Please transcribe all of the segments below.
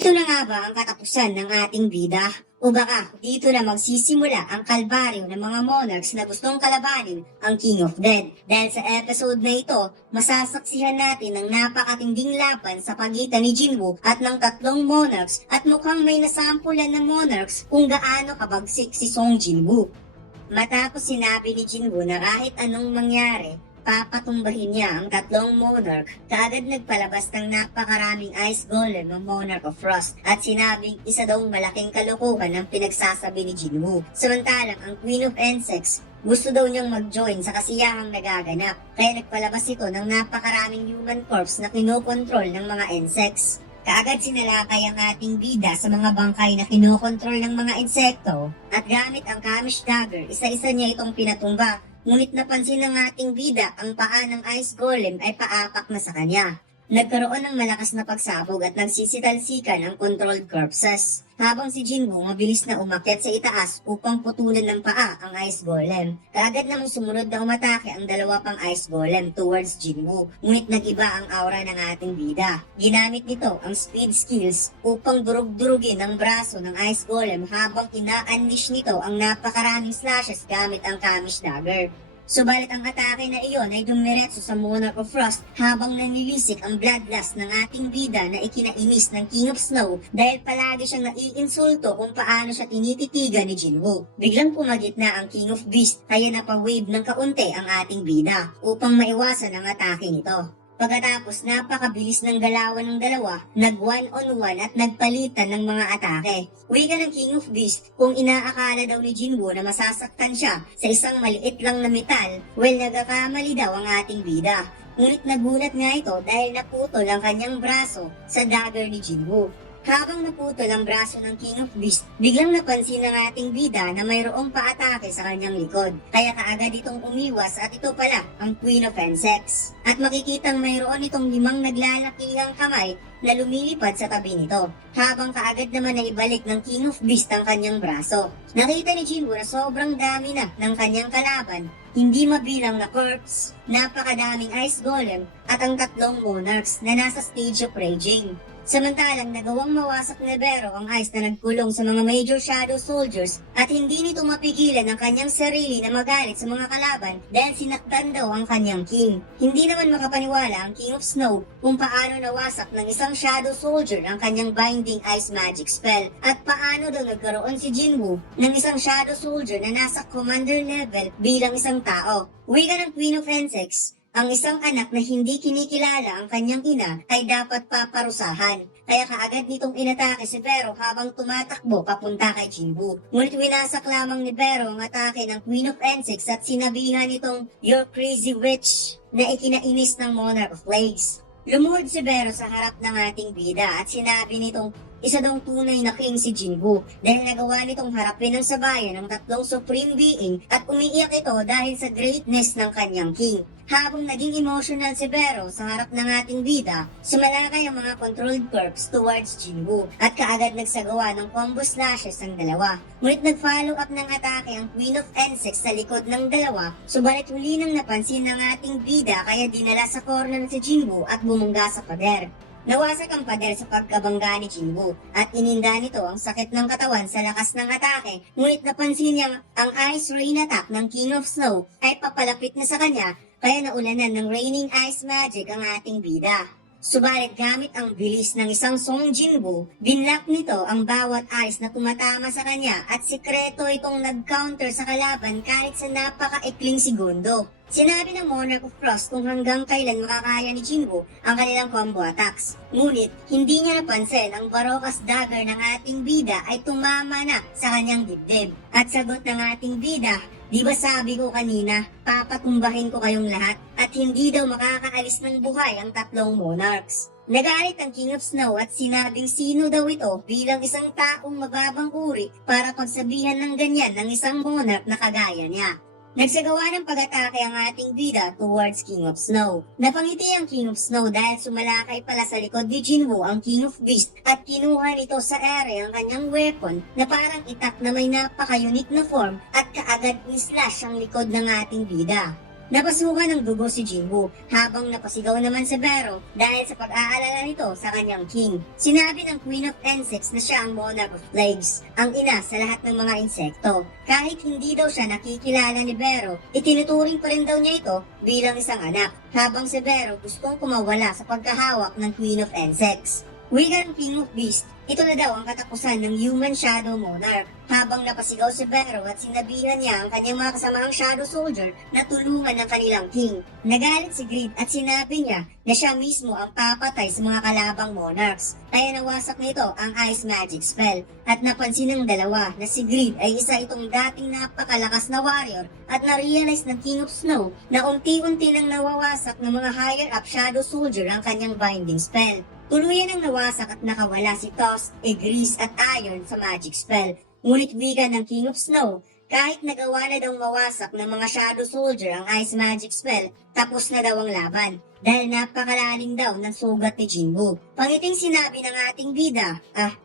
Ito na nga ba ang katapusan ng ating bida? O baka dito na magsisimula ang kalbaryo ng mga monarchs na gustong kalabanin ang King of Dead? Dahil sa episode na ito, masasaksihan natin ang napakatinding laban sa pagitan ni Jinwoo at ng tatlong monarchs at mukhang may nasampulan ng monarchs kung gaano kabagsik si Song Jinwoo. Matapos sinabi ni Jinwoo na kahit anong mangyari, papatumbahin niya ang tatlong monarch, kaagad nagpalabas ng napakaraming ice golem ng Monarch of Frost at sinabing isa daw malaking kalokohan ang pinagsasabi ni Jinwoo. Samantalang ang Queen of Insects, gusto daw niyang mag-join sa kasiyahang nagaganap, kaya nagpalabas ito ng napakaraming human corpse na kinokontrol ng mga insects. Kaagad sinalakay ang ating bida sa mga bangkay na kinokontrol ng mga insekto at gamit ang Kamish Dagger, isa-isa niya itong pinatumba. Ngunit napansin ng ating bida ang paa ng Ice Golem ay paapak na sa kanya. Nagkaroon ng malakas na pagsabog at nagsisitalsikan ang controlled corpses. Habang si Jinwoo mabilis na umakyat sa itaas upang putulan ng paa ang Ice Golem. Kaagad namang sumunod na umatake ang dalawa pang Ice Golem towards Jinwoo. Ngunit nag-iba ang aura ng ating bida. Ginamit nito ang speed skills upang durug-durugin ang braso ng Ice Golem habang ina-unleash nito ang napakaraming slashes gamit ang Kamish Dagger. Subalit ang atake na iyon ay dumiretso sa Monarch of Frost habang nanilisik ang bloodlust ng ating bida na ikinainis ng King of Snow dahil palagi siyang naiinsulto kung paano siya tinititigan ni Jinwoo. Biglang pumagitna ang King of Beast kaya napawave ng kaunti ang ating bida upang maiwasan ang atake nito. Pagkatapos napakabilis ng galawan ng dalawa, nag-one-on-one at nagpalitan ng mga atake. Wika ng King of Beast kung inaakala daw ni Jinwoo na masasaktan siya sa isang maliit lang na metal, nagkakamali daw ang ating bida. Ngunit nagulat nga ito dahil naputol ang kanyang braso sa dagger ni Jinwoo. Habang naputol ang braso ng King of Beast, biglang napansin ng ating bida na mayroong paatake sa kanyang likod. Kaya kaagad itong umiwas at ito pala ang Queen of Insects. At makikitang mayroon itong 5 naglalakihang kamay na lumilipad sa tabi nito. Habang kaagad naman na ibalik ng King of Beast ang kanyang braso. Nakita ni Jinwoo na sobrang dami na ng kanyang kalaban. Hindi mabilang na corpse, napakadaming ice golem at ang tatlong monarchs na nasa stage of raging. Samantalang nagawang mawasak ni Bero ang ice na nagkulong sa mga major shadow soldiers at hindi nito mapigilan ang kanyang sarili na magalit sa mga kalaban dahil sinaktan daw ang kanyang king. Hindi naman makapaniwala ang King of Snow kung paano nawasak ng isang shadow soldier ang kanyang binding ice magic spell at paano daw nagkaroon si Jinwoo ng isang shadow soldier na nasa commander level bilang isang tao. Wika ng Queen of Insects, ang isang anak na hindi kinikilala ang kanyang ina ay dapat paparusahan. Kaya kaagad nitong inatake si Bero habang tumatakbo papunta kay Jinwoo. Ngunit winasak lamang ni Bero ang atake ng Queen of Insects at sinabihan nitong, "You're crazy witch," na ikinainis ng Monarch of Plagues. Lumuhod si Bero sa harap ng ating bida at sinabi nitong isa daw tunay na king si Jinwoo dahil nagawa nitong harapin ng sabayan ng tatlong supreme being at umiiyak ito dahil sa greatness ng kanyang king. Habang naging emotional si Bero sa harap ng ating bida, sumalakay ang mga controlled corpse towards Jinwoo at kaagad nagsagawa ng combo slashes ang dalawa. Ngunit nag-follow up ng atake ang Queen of Insects sa likod ng dalawa, subalit huli nang napansin ng ating bida kaya dinala sa corner si Jinwoo at bumungga sa pader. Nawasak ang pader sa pagkabangga ni Jinwoo at ininda nito ang sakit ng katawan sa lakas ng atake, ngunit napansin niyang ang Ice Rain attack ng King of Snow ay papalapit na sa kanya kaya naulanan ng Raining Ice Magic ang ating bida. Subalit gamit ang bilis ng isang Song Jinwoo, binlock nito ang bawat ice na tumatama sa kanya at sikreto itong nag-counter sa kalaban kahit sa napakaikling segundo. Sinabi ng Monarch of Frost kung hanggang kailan makakaya ni Jinwoo ang kanilang combo attacks. Ngunit hindi niya napansin ang Barocas Dagger ng ating bida ay tumama na sa kanyang dibdib. At sagot ng ating bida, "Di ba sabi ko kanina, papatumbahin ko kayong lahat at hindi daw makakaalis ng buhay ang tatlong monarchs." Nagalit ang King of Snow at sinabing sino daw ito bilang isang taong mababang uri para pagsabihan ng ganyan ng isang monarch na kagaya niya. Nagsagawa ng pag-atake ang ating bida towards King of Snow. Napangiti ang King of Snow dahil sumalakay pala sa likod ni Jinwoo ang King of Beast at kinuha nito sa ere ang kanyang weapon na parang itak na may napaka-unique na form at kaagad ni-slash ang likod ng ating bida. Napasukan ng dugo si Jinwoo habang napasigaw naman si Bero dahil sa pag-aalala nito sa kanyang king. Sinabi ng Queen of Insects na siya ang Monarch of Plagues, ang ina sa lahat ng mga insekto. Kahit hindi daw siya nakikilala ni Bero, itinuturing pa rin daw niya ito bilang isang anak, habang si Bero gustong kumawala sa pagkahawak ng Queen of Insects. Wika ng King of Beasts, ito na daw ang katapusan ng Human Shadow Monarch, habang napasigaw si Bero at sinabihan niya ang kanyang mga kasamaang Shadow Soldier na tulungan ng kanilang king. Nagalit si Greed at sinabi niya na siya mismo ang papatay sa mga kalabang monarchs, kaya nawasak nito ang Ice Magic Spell, at napansin ng dalawa na si Greed ay isa itong dating napakalakas na warrior at na-realize ng King of Snow na unti-unti nang nawawasak ng mga higher up Shadow Soldier ang kanyang binding spell. Tuluyan ang nawasak at nakawala si Tusk, Igris at Iron sa magic spell. Ngunit wika ng King of Snow, kahit nagawa na daw mawasak ng mga Shadow Soldier ang Ice Magic Spell, tapos na daw ang laban. Dahil napakalalim daw ng sugat ni Jinwoo. Pangiting sinabi ng ating bida,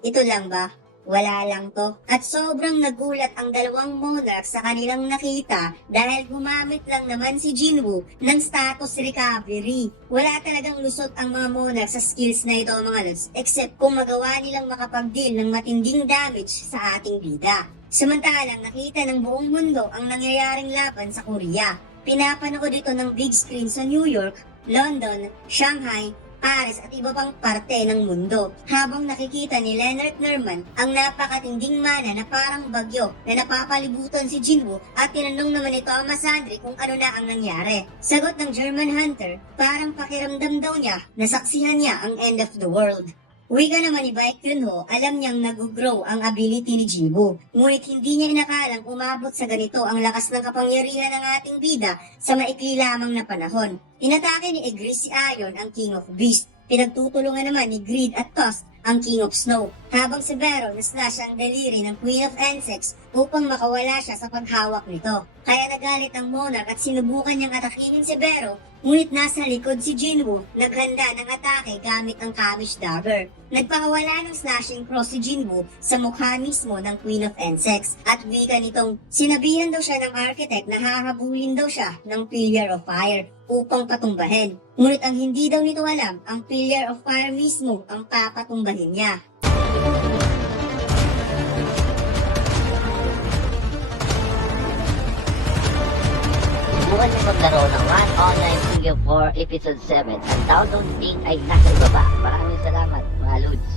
ito lang ba? Wala lang to. At sobrang nagulat ang dalawang monarch sa kanilang nakita dahil gumamit lang naman si Jinwoo ng status recovery. Wala talagang lusot ang mga monarch sa skills na ito mga lods, except kung magawa nilang makapag-deal ng matinding damage sa ating bida. Samantalang nakita ng buong mundo ang nangyayaring laban sa Korea. Pinapanood ito ng big screen sa New York, London, Shanghai, Paris at iba pang parte ng mundo, habang nakikita ni Leonard Nurman ang napakatinding mana na parang bagyo na napapalibutan si Jinwoo, at tinanong naman ni Thomas Sandry kung ano na ang nangyari. Sagot ng German Hunter, parang pakiramdam daw niya na saksihan niya ang end of the world. Wika naman ni Baek Kyun-ho, alam niyang nag-grow ang ability ni Jinwoo, ngunit hindi niya inakalang umabot sa ganito ang lakas ng kapangyarihan ng ating bida sa maikli lamang na panahon. Inatake ni Igris si Iron ang King of Beasts, pinagtutulungan naman ni Greed at Tusk ang King of Snow, habang si Bero na-slash ang daliri ng Queen of Insects upang makawala siya sa paghawak nito. Kaya nagalit ang Monarch at sinubukan niyang atakihin si Bero, ngunit nasa likod si Jinwoo, naghanda ng atake gamit ang Kamish Dagger. Nagpakawala ng slashing cross si Jinwoo sa mukha mismo ng Queen of Insects, at wika nitong sinabihan daw siya ng architect na hahabulin daw siya ng Pillar of Fire upang patumbahin. Ngunit ang hindi daw nito alam, ang Pillar of Fire mismo ang papatumbahin niya. Subukan niyo maglaro ng Run Online Studio 4 Episode 7. Ang download link ay nasa ibaba. Maraming salamat, mga Lods.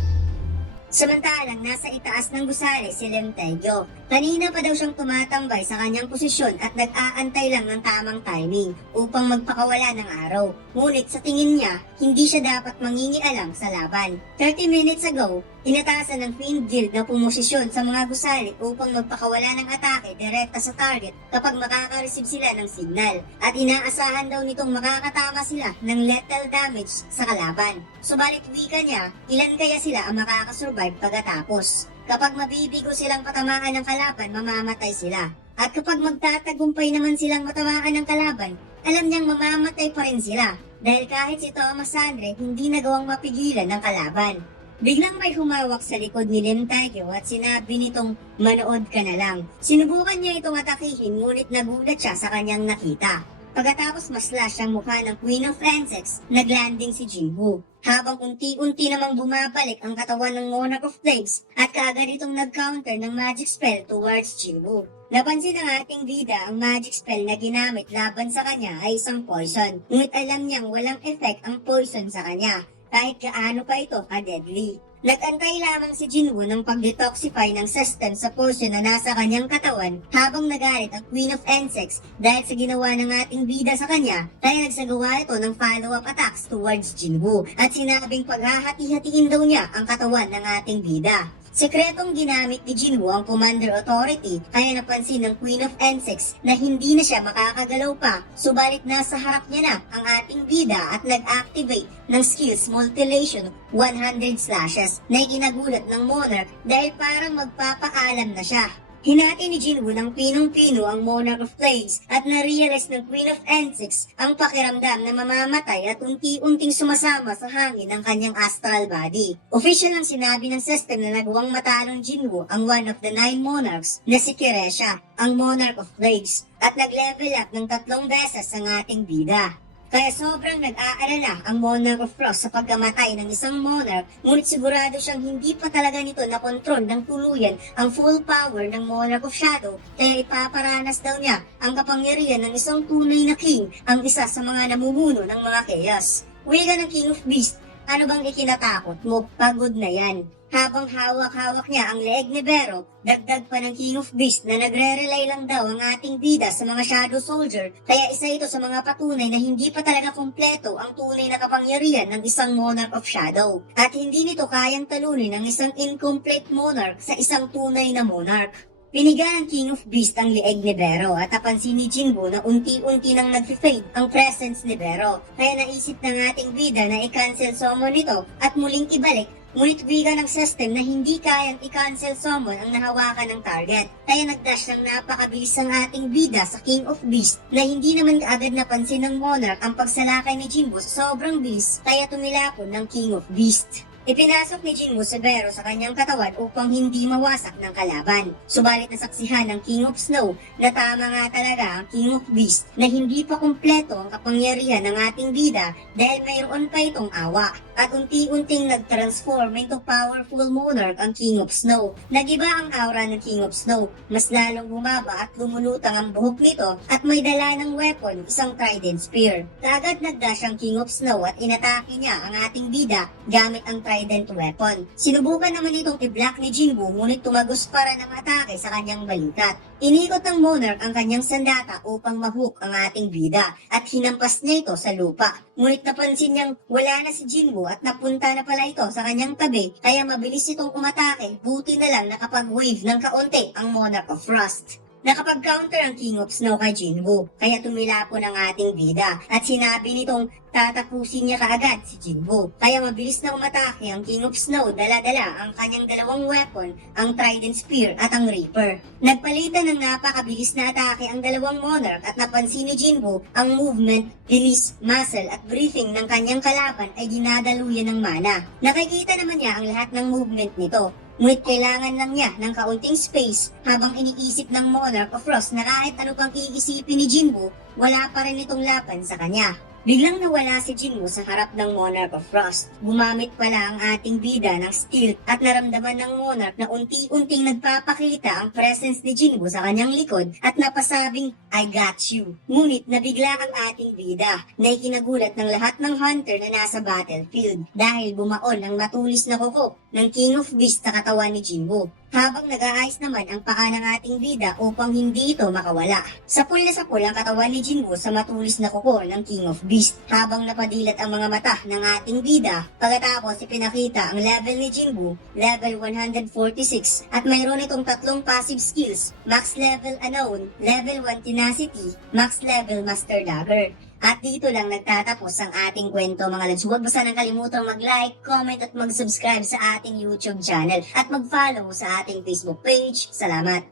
Samantalang nasa itaas ng gusali si Lim Tae-gyo. Kanina pa daw siyang tumatambay sa kanyang posisyon at nag-aantay lang ng tamang timing upang magpakawala ng araw. Ngunit sa tingin niya, hindi siya dapat mangingialam sa laban. 30 minutes ago, inatasan ng Fiend Guild na pumosisyon sa mga gusali upang magpakawala ng atake direkta sa target kapag makaka-receive sila ng signal, at inaasahan daw nitong makakatama sila ng lethal damage sa kalaban. Subalit wika niya, ilan kaya sila ang makakasurvive pagkatapos? Kapag mabibigo silang patamaan ng kalaban, mamamatay sila. At kapag magtatagumpay naman silang matamaan ng kalaban, alam niyang mamamatay pa rin sila dahil kahit si Thomas Sandre hindi nagawang mapigilan ng kalaban. Biglang may humawak sa likod ni Lim Tae-gyo at sinabi nitong manood ka na lang. Sinubukan niya itong atakihin ngunit nagulat siya sa kanyang nakita. Pagkatapos maslash ang mukha ng Queen of Insects, naglanding si Jinwoo. Habang unti-unti namang bumabalik ang katawan ng Monarch of Plagues at kaagad itong nag-counter ng magic spell towards Jinwoo. Napansin ng ating bida ang magic spell na ginamit laban sa kanya ay isang poison. Ngunit alam niyang walang effect ang poison sa kanya, kahit gaano pa ito ka-deadly. Nag-antay lamang si Jinwoo ng pag-detoxify ng system sa poison na nasa kanyang katawan habang nagalit ang Queen of Insects dahil sa ginawa ng ating bida sa kanya, kaya nagsagawa ito ng follow-up attacks towards Jinwoo at sinabing paghahati-hatiin daw niya ang katawan ng ating bida. Sekretong ginamit ni Jinwoo ang Commander Authority, kaya napansin ng Queen of Insects na hindi na siya makakagalaw pa, subalit nasa harap niya na ang ating bida at nag-activate ng skills Multilation 100 slashes na ikinagulat ng Monarch dahil parang magpapaalam na siya. Hinati ni Jinwoo ng pinong-pino ang Monarch of Flames at na-realize ng Queen of N6 ang pakiramdam na mamamatay at unti-unting sumasama sa hangin ng kanyang astral body. Official ang sinabi ng system na nagawang matalong Jinwoo ang one of the 9 monarchs na si Kiresha, ang Monarch of Flames, at nag-level up ng 3 beses ang ating bida. Kaya sobrang nag-aalala ang Monarch of Frost sa pagkamatay ng isang monarch, ngunit sigurado siyang hindi pa talaga nito nakontrol ng tuluyan ang full power ng Monarch of Shadow, kaya ipaparanas daw niya ang kapangyarihan ng isang tunay na king, ang isa sa mga namumuno ng mga chaos. Wika ng King of Beasts, ano bang ikinatakot mo? Pagod na yan. Habang hawak-hawak niya ang leeg ni Bero, dagdag pa ng King of Beasts na nagre-rely lang daw ang ating bida sa mga Shadow Soldier, kaya isa ito sa mga patunay na hindi pa talaga kumpleto ang tunay na kapangyarihan ng isang Monarch of Shadow. At hindi nito kayang talunin ang isang incomplete monarch sa isang tunay na monarch. Piniga ng King of Beasts ang leeg ni Bero at napansin ni Jinwoo na unti-unti nang nag-fade ang presence ni Bero. Kaya naisip ng ating bida na i-cancel summon nito at muling ibalik. Ngunit wika ng system na hindi kayang i-cancel summon ang nahawakan ng target. Kaya nag-dash ng napakabilis ang ating bida sa King of Beasts na hindi naman agad napansin ng Monarch ang pagsalakay ni Jinwoo sa sobrang bilis, kaya tumilapon ng King of Beasts. Ipinasok ni Jinwoo si Bero sa kanyang katawan upang hindi mawasak ng kalaban. Subalit nasaksihan ng King of Snow na tama nga talaga ang King of Beasts na hindi pa kumpleto ang kapangyarihan ng ating bida dahil mayroon pa itong awa. At unti-unting nag-transform into powerful monarch ang King of Snow. Nagiba ang aura ng King of Snow, mas lalong bumaba at lumulutang ang buhok nito at may dala ng weapon, isang trident spear. Kaagad nagdash ang King of Snow at inatake niya ang ating bida gamit ang trident weapon. Sinubukan naman itong i-block ni Jinwoo ngunit tumagos para ng atake sa kanyang balikat. Inikot ng monarch ang kanyang sandata upang mahook ang ating bida at hinampas niya ito sa lupa. Ngunit napansin niyang wala na si Jinwoo at napunta na pala ito sa kanyang tabi, kaya mabilis itong umatake, buti na lang nakapag-wave ng kaunti ang Monarch of Frost. Nakapag-counter ang King of Snow kay Jinwoo, kaya tumilapon ang ating bida at sinabi nitong tatapusin niya kaagad si Jinwoo. Kaya mabilis na umatake ang King of Snow, dala-dala ang kanyang dalawang weapon, ang Trident Spear at ang Reaper. Nagpalitan ng napakabilis na atake ang dalawang monarch at napansin ni Jinwoo ang movement, release, muscle at breathing ng kanyang kalaban ay ginadaluyan ng mana. Nakikita naman niya ang lahat ng movement nito. Ngunit kailangan lang niya ng kaunting space habang iniisip ng Monarch of Frost na kahit ano pang iisipin ni Jinwoo, wala pa rin itong laban sa kanya. Biglang nawala si Jinwoo sa harap ng Monarch of Frost. Gumamit pala ang ating bida ng steel at naramdaman ng Monarch na unti-unting nagpapakita ang presence ni Jinwoo sa kanyang likod at napasabing, I got you. Ngunit nabigla ang ating bida na ikinagulat ng lahat ng hunter na nasa battlefield dahil bumaon ang matulis na kuko ng King of Beasts sa katawan ni Jinwoo. Habang nag-aayos naman ang paa ng ating bida upang hindi ito makawala. Sapul na sapul ang katawan ni Jinwoo sa matulis na kuko ng King of Beasts habang napadilat ang mga mata ng ating bida. Pagkatapos ipinakita ang level ni Jinwoo, level 146 at mayroon itong 3 passive skills, max level Unknown, level 1 Tenacity, max level Master Dagger. At dito lang nagtatapos ang ating kwento mga lods. Huwag basta nang kalimutang mag-like, comment at mag-subscribe sa ating YouTube channel at mag-follow sa ating Facebook page. Salamat!